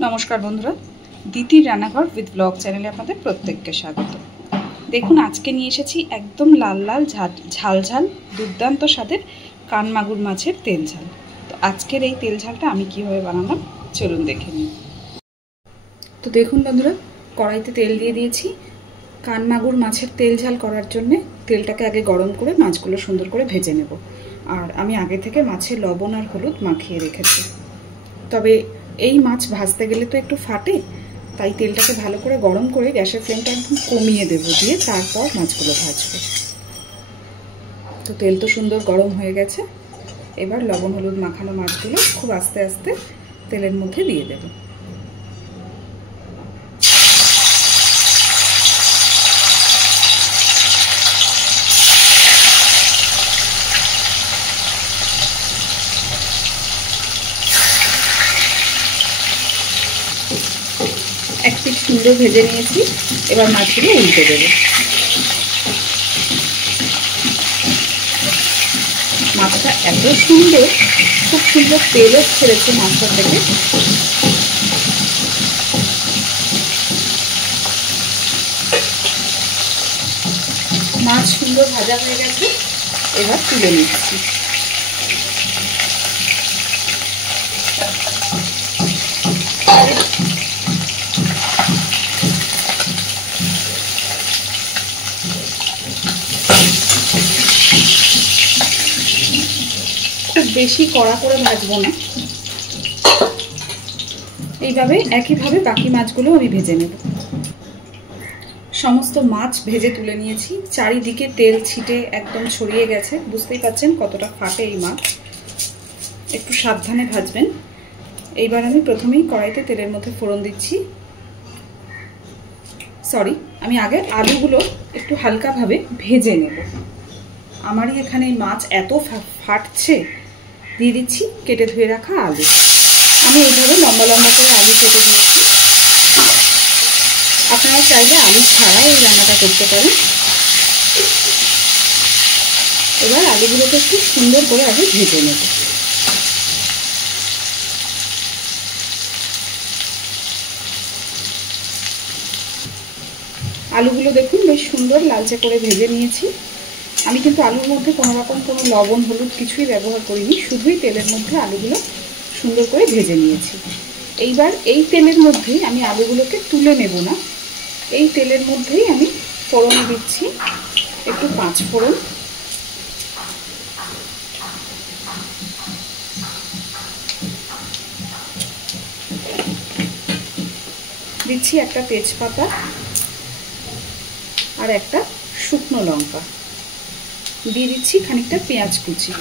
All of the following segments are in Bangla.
नमस्कार बंधुरा दीतिर रान्नाघर उइथ ब्लग चैनेले आपनादेर प्रत्येकके स्वागत। देखुन आज के निये एसेछि एकदम लाल लाल झाल झाल दुर्दान्त स्वादेर कान मागुर माछेर तेल झाल। तो आजकेर एई तेल झालटा आमि किभाबे बानालाम चलुन देखे निই। तो देखुन बंधुरा कड़ाइते तेल दिये दियेछि। कान मागुर माछेर तेल झाल करार जन्य तेलटाके आगे गरम करे माछगुलो सुंदर करे भेजे नेब। और आमि आगे थेके माछे लबण और हलुद माखिए रेखेछि। तबे এই মাছ ভাজতে গেলে তো একটু ফাটে, তাই তেলটাকে ভালো করে গরম করে গ্যাসের ফ্লেমটা একদম কমিয়ে দেব, দিয়ে তারপর মাছগুলো ভাজবো। তো তেল তো সুন্দর গরম হয়ে গেছে। এবার লবণ হলুদ মাখানো মাছগুলো খুব আস্তে আস্তে তেলের মধ্যে দিয়ে দেব। एक पिठ सुंदर भेजे निয়েছি। এবার মাছগুলো উল্টে দেব। মাছটা এত সুন্দর, খুব সুন্দর তেলও ছেড়েছে মাছটা থেকে। মাছ সুন্দর ভাজা হয়ে গেছে, এবার তুলে নিচ্ছি। খুব বেশি কড়া করে ভাজবো না, এইভাবে একইভাবে বাকি মাছগুলো আমি ভেজে নেব। সমস্ত মাছ ভেজে তুলে নিয়েছি। চারিদিকে তেল ছিটে একদম ছড়িয়ে গেছে, বুঝতেই পাচ্ছেন কতটা ফাটে এই মাছ। একটু সাবধানে ভাজবেন। এইবার আমি প্রথমেই কড়াইতে তেলের মধ্যে ফোড়ন দিচ্ছি। সরি, আমি আগে আলুগুলো একটু হালকাভাবে ভেজে নেব। আমারই এখানে মাছ এত ফাটছে। দিয়ে দিচ্ছি কেটে ধুয়ে রাখা আলু। আমি এইভাবে লম্বা লম্বা করে আলু কেটে দিয়েছি। আপনারা চাইলে আলু ছাড়াও এই রান্নাটা করতে পারেন। এবার আলুগুলোকে একটু সুন্দর করে আগে ভেজে নেব। আলুগুলো দেখুন বেশ সুন্দর লালচে করে ভেজে নিয়েছি। আমি কিন্তু আলুর মধ্যে কোনো রকম কোনো লবণ হলুদ কিছুই ব্যবহার করিনি, শুধুই তেলের মধ্যে আলুগুলো সুন্দর করে ভেজে নিয়েছি। এইবার এই তেলের মধ্যেই আমি আলুগুলোকে তুলে নেব না, এই তেলের মধ্যেই আমি ফোড়ন দিচ্ছি একটু পাঁচ ফোড়ন, দিচ্ছি একটা তেজপাতা আর একটা শুকনো লঙ্কা, দিয়ে দিচ্ছি খানিকটা পেঁয়াজ কুচি।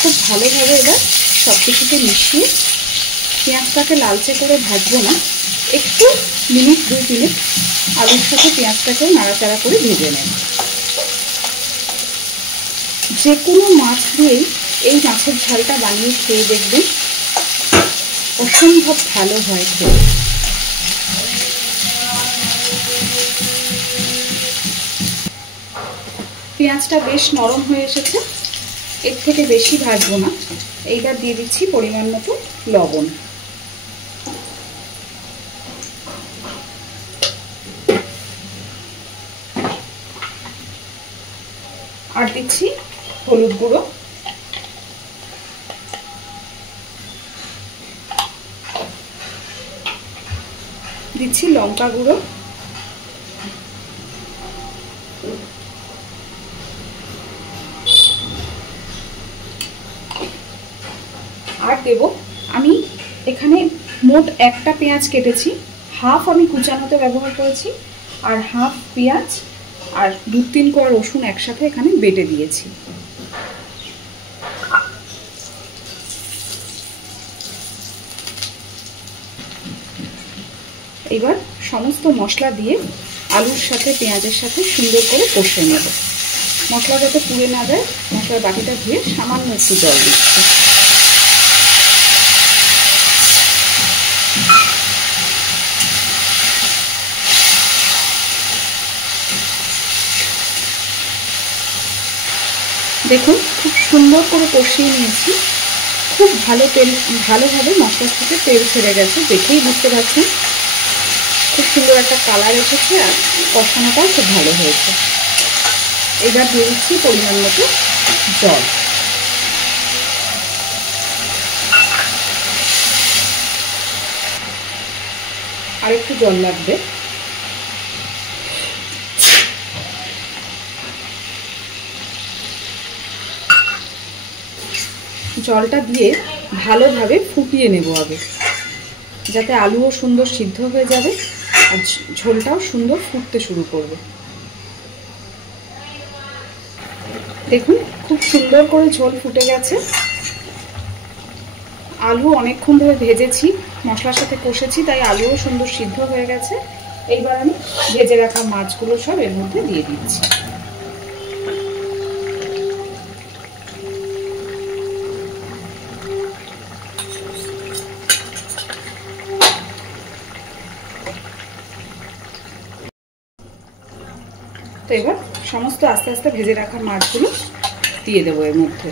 খুব ভালোভাবে এবার সব কিছুকে মিশিয়ে পেঁয়াজটাকে লালচে করে ভাজবো না, একটু মিনিট দুই মিনিট আলুর সাথে পেঁয়াজটাকেও নাড়াচাড়া করে ভেজে নেব। যে কোনো মাছ দিয়েই এই মাছের ঝালটা বানিয়ে খেয়ে দেখবেন, অসম্ভব ভালো হয় খেয়ে। পেঁয়াজটা বেশ নরম হয়ে এসেছে, এর থেকে বেশি ভাজবো না। এইবার দিয়ে দিচ্ছি পরিমাণ মতো লবণ। আর দিচ্ছি হলুদ গুঁড়ো। দিচ্ছি লঙ্কা গুঁড়ো। আর দেব আমি এখানে মোট একটা পেঁয়াজ কেটেছি, হাফ আমি কুচানোতে ব্যবহার করেছি, আর হাফ পেঁয়াজ আর দু তিন কোয়া রসুন একসাথে এখানে বেটে দিয়েছি। এবার সমস্ত মশলা দিয়ে আলুর সাথে পেঁয়াজের সাথে সুন্দর করে কষে নেব। মশলা যাতে পুড়ে না যায়, মশলার বাটিটা ধুয়ে সামান্য একটু জল দিচ্ছি। দেখুন খুব সুন্দর করে কষিয়ে নিয়েছি, খুব ভালোভাবে মশলা থেকে তেল ছেড়ে গেছে, দেখেই বুঝতে পারছেন। খুব সুন্দর একটা কালার এসেছে আর কষানোটাও খুব ভালো হয়েছে। এবার দিয়ে দিচ্ছি পরিমাণ মতো জল। আর একটু জল লাগবে। জলটা দিয়ে ভালোভাবে ফুটিয়ে নেব আগে, যাতে আলুও সুন্দর সিদ্ধ হয়ে যাবে আর ঝোলটাও সুন্দর ফুটতে শুরু করবে। দেখুন খুব সুন্দর করে ঝোল ফুটে গেছে। আলু অনেকক্ষণ ধরে ভেজেছি, মশলার সাথে কষেছি, তাই আলুও সুন্দর সিদ্ধ হয়ে গেছে। এইবার আমি ভেজে রাখা মাছগুলো সব এর মধ্যে দিয়ে দিচ্ছি। তো এবার সমস্ত আস্তে আস্তে ভেজে রাখা মাছগুলো দিয়ে দেবো এর মধ্যে।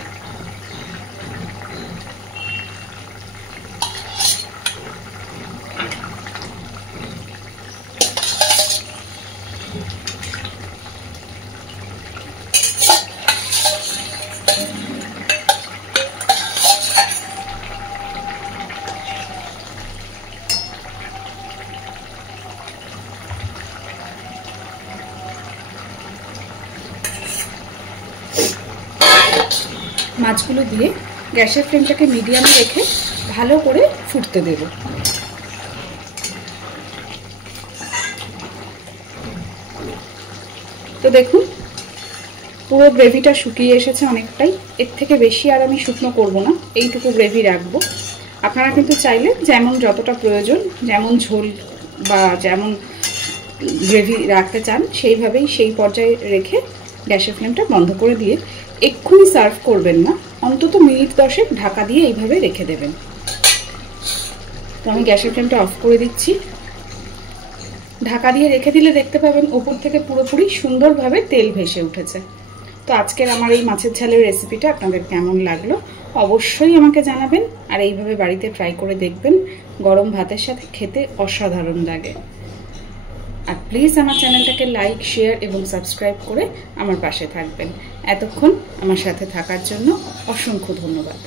মাছগুলো দিয়ে গ্যাসের ফ্লেমটাকে মিডিয়ামে রেখে ভালো করে ফুটতে দেব। তো দেখুন পুরো গ্রেভিটা শুকিয়ে এসেছে অনেকটাই। এর থেকে বেশি আর আমি শুকনো করব না, এইটুকু গ্রেভি রাখবো। আপনারা কিন্তু চাইলে যেমন যতটা প্রয়োজন, যেমন ঝোল বা যেমন গ্রেভি রাখতে চান সেইভাবেই সেই পর্যায়ে রেখে গ্যাসের ফ্লেমটা বন্ধ করে দিয়ে এক্ষুনি সার্ভ করবেন না, অন্তত মিনিট 10 ঢাকা দিয়ে এইভাবে রেখে দেবেন। তো আমি গ্যাসের ফ্লেমটা অফ করে দিচ্ছি। ঢাকা দিয়ে রেখে দিলে দেখতে পাবেন উপর থেকে পুরোপুরি সুন্দরভাবে তেল ভেসে উঠেছে। তো আজকের আমার এই মাছের ঝালের রেসিপিটা আপনাদের কেমন লাগলো অবশ্যই আমাকে জানাবেন, আর এইভাবে বাড়িতে ট্রাই করে দেখবেন, গরম ভাতের সাথে খেতে অসাধারণ লাগে। আর প্লিজ আমার চ্যানেলটাকে লাইক, শেয়ার এবং সাবস্ক্রাইব করে আমার পাশে থাকবেন। এতক্ষণ আমার সাথে থাকার জন্য অসংখ্য ধন্যবাদ।